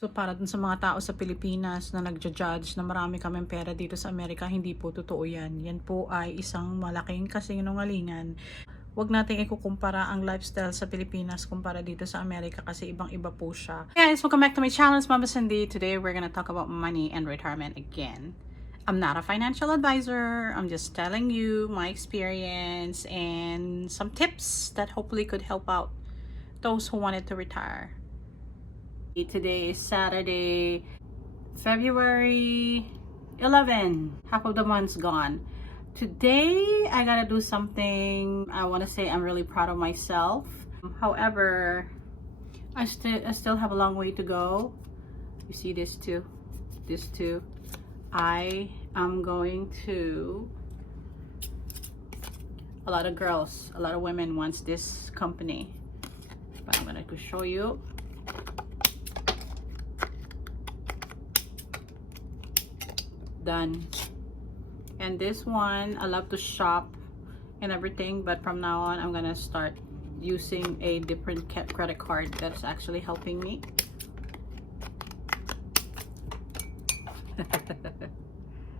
So para dun sa mga tao sa Pilipinas na nagja-judge na marami kaming pera dito sa Amerika, hindi po totoo yan. Yan po ay isang malaking kasinungalingan. Huwag nating ikukumpara ang lifestyle sa Pilipinas kumpara dito sa Amerika kasi ibang-iba po siya. Hey guys, welcome back to my channel. It's Mama Cindy. Today we're gonna talk about money and retirement again. I'm not a financial advisor. I'm just telling you my experience and some tips that hopefully could help out those who wanted to retire. Today is Saturday, February 11. Half of the month's gone. Today, I gotta do something. I want to say I'm really proud of myself. However, I still have a long way to go. You see this too. I am going to. A lot of girls, a lot of women wants this company, but I'm gonna show you. Done. And this one, I love to shop and everything, but from now on I'm gonna start using a different credit card that's actually helping me.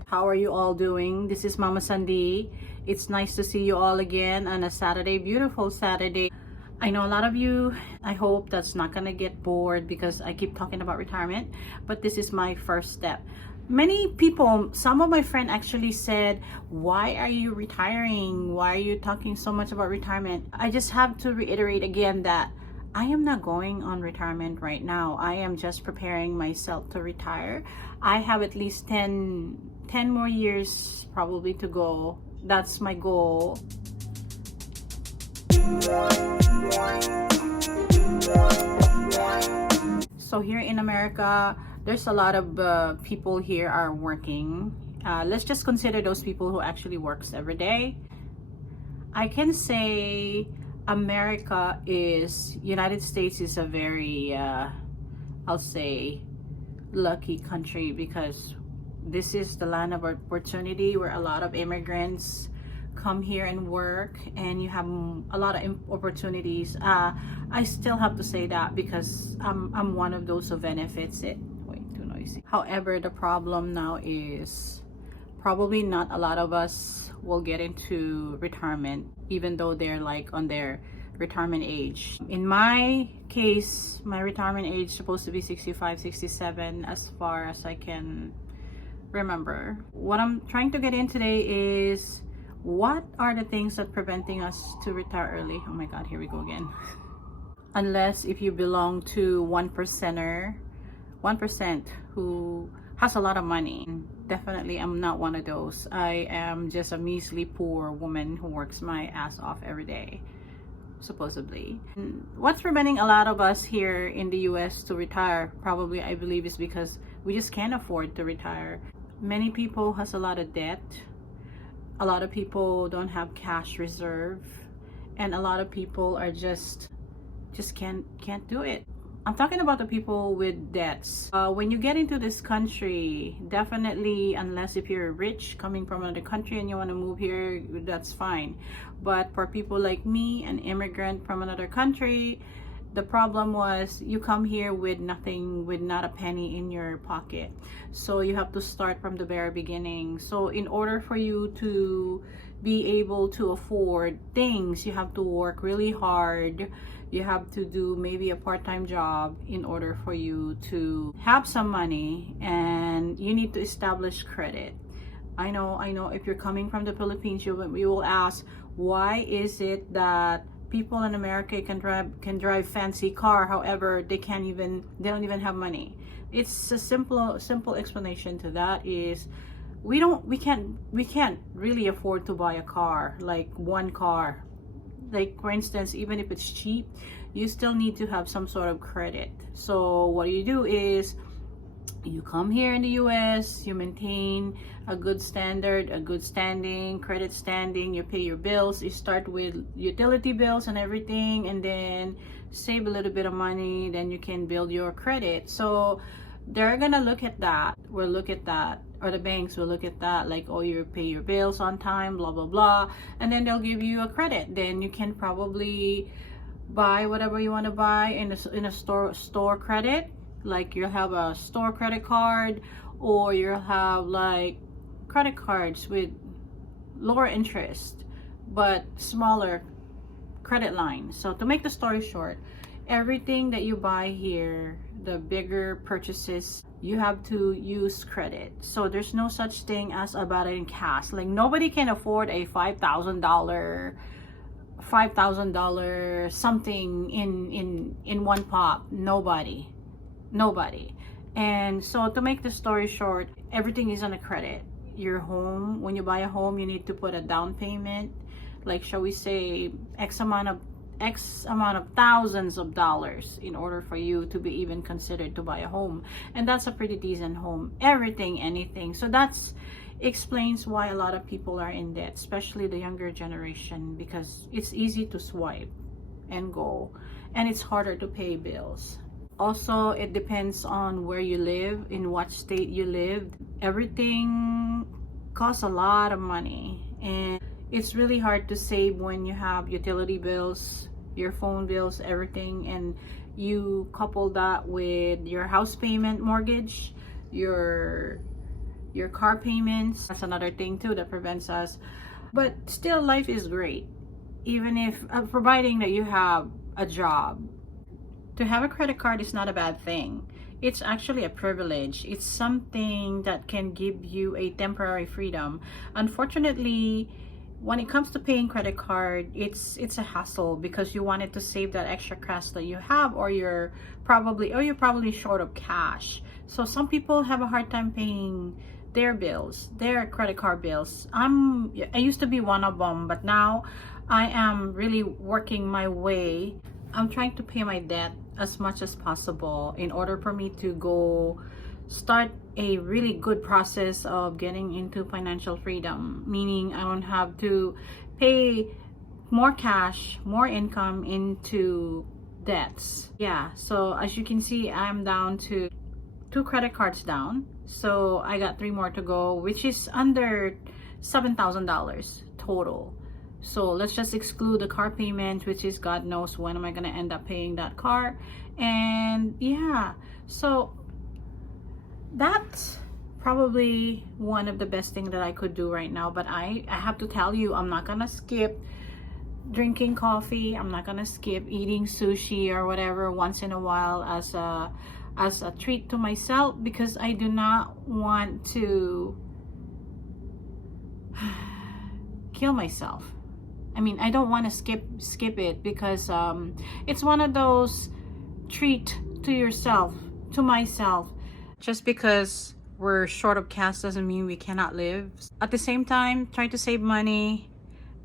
How are you all doing? This is Mama Cindy. It's nice to see you all again on a Saturday, beautiful Saturday. I know a lot of you, I hope that's not gonna get bored because I keep talking about retirement, but this is my first step. Many people, some of my friends actually said, why are you retiring? Why are you talking so much about retirement? I just have to reiterate again that I am not going on retirement right now. I am just preparing myself to retire. I have at least 10 more years probably to go. That's my goal. So here in America, there's a lot of people here are working. Let's just consider those people who actually works every day. I can say United States is a very, I'll say, lucky country because this is the land of opportunity where a lot of immigrants come here and work, and you have a lot of opportunities. I still have to say that because I'm one of those who benefits it. However, the problem now is probably not a lot of us will get into retirement even though they're like on their retirement age. In my case, my retirement age is supposed to be 65, 67 as far as I can remember. What I'm trying to get in today is what are the things that preventing us to retire early? Oh my god, here we go again. Unless if you belong to 1% who has a lot of money. Definitely I'm not one of those. I am just a measly poor woman who works my ass off every day, supposedly. What's preventing a lot of us here in the US to retire, probably I believe, is because we just can't afford to retire. Many people has a lot of debt. A lot of people don't have cash reserve, and a lot of people are just can't do it. I'm talking about the people with debts. When you get into this country, definitely, unless if you're rich coming from another country and you want to move here, that's fine. But for people like me, an immigrant from another country, the problem was you come here with nothing, with not a penny in your pocket. So you have to start from the very beginning. So in order for you to be able to afford things, you have to work really hard. You have to do maybe a part-time job in order for you to have some money, and you need to establish credit. I know if you're coming from the Philippines, you will ask, why is it that people in America can drive fancy car, however they don't even have money? It's a simple explanation to that is we can't really afford to buy a car, like one car. Like for instance, even if it's cheap, you still need to have some sort of credit. So what you do is you come here in the US, you maintain a good standard, a good standing, credit standing, you pay your bills, you start with utility bills and everything, and then save a little bit of money, then you can build your credit. So they're gonna look at that, or the banks will look at that, like, oh, you pay your bills on time, blah blah blah, and then they'll give you a credit. Then you can probably buy whatever you want to buy in a store credit, Like you'll have a store credit card, or you'll have like credit cards with lower interest but smaller credit line. So to make the story short, everything that you buy here, the bigger purchases, you have to use credit. So there's no such thing as about it in cash. Like nobody can afford a $5,000 something in one pop. Nobody. And so to make the story short, everything is on a credit. Your home, when you buy a home, you need to put a down payment, like shall we say x amount of thousands of dollars in order for you to be even considered to buy a home. And that's a pretty decent home, anything. So that's explains why a lot of people are in debt, especially the younger generation, because it's easy to swipe and go, and it's harder to pay bills. Also, it depends on where you live, in what state you live. Everything costs a lot of money, and it's really hard to save when you have utility bills, your phone bills, everything, and you couple that with your house payment, mortgage, your car payments. That's another thing too that prevents us. But still, life is great, even if providing that you have a job. To have a credit card is not a bad thing. It's actually a privilege. It's something that can give you a temporary freedom. Unfortunately, when it comes to paying credit card, it's a hassle because you wanted to save that extra cash that you have, or you're probably short of cash. So some people have a hard time paying their bills, their credit card bills. I used to be one of them, but now I am really working my way. I'm trying to pay my debt as much as possible in order for me to go start a really good process of getting into financial freedom, meaning I don't have to pay more cash, more income into debts. Yeah, so as you can see, I'm down to 2 credit cards down. So I got 3 more to go, which is under $7,000 total. So let's just exclude the car payment, which is God knows when am I gonna end up paying that car. And yeah, so that's probably one of the best things that I could do right now. But I have to tell you, I'm not gonna skip drinking coffee. I'm not gonna skip eating sushi or whatever once in a while as a treat to myself, because I do not want to kill myself. I mean, I don't want to skip it because it's one of those treat to yourself, to myself. Just because we're short of cash doesn't mean we cannot live. At the same time, try to save money.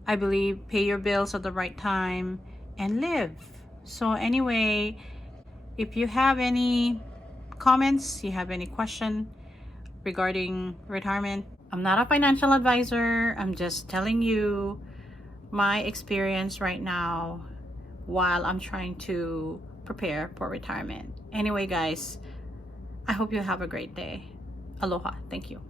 I believe pay your bills at the right time and live. So anyway, if you have any comments, you have any question regarding retirement, I'm not a financial advisor. I'm just telling you my experience right now while I'm trying to prepare for retirement. Anyway, guys, I hope you have a great day. Aloha. Thank you.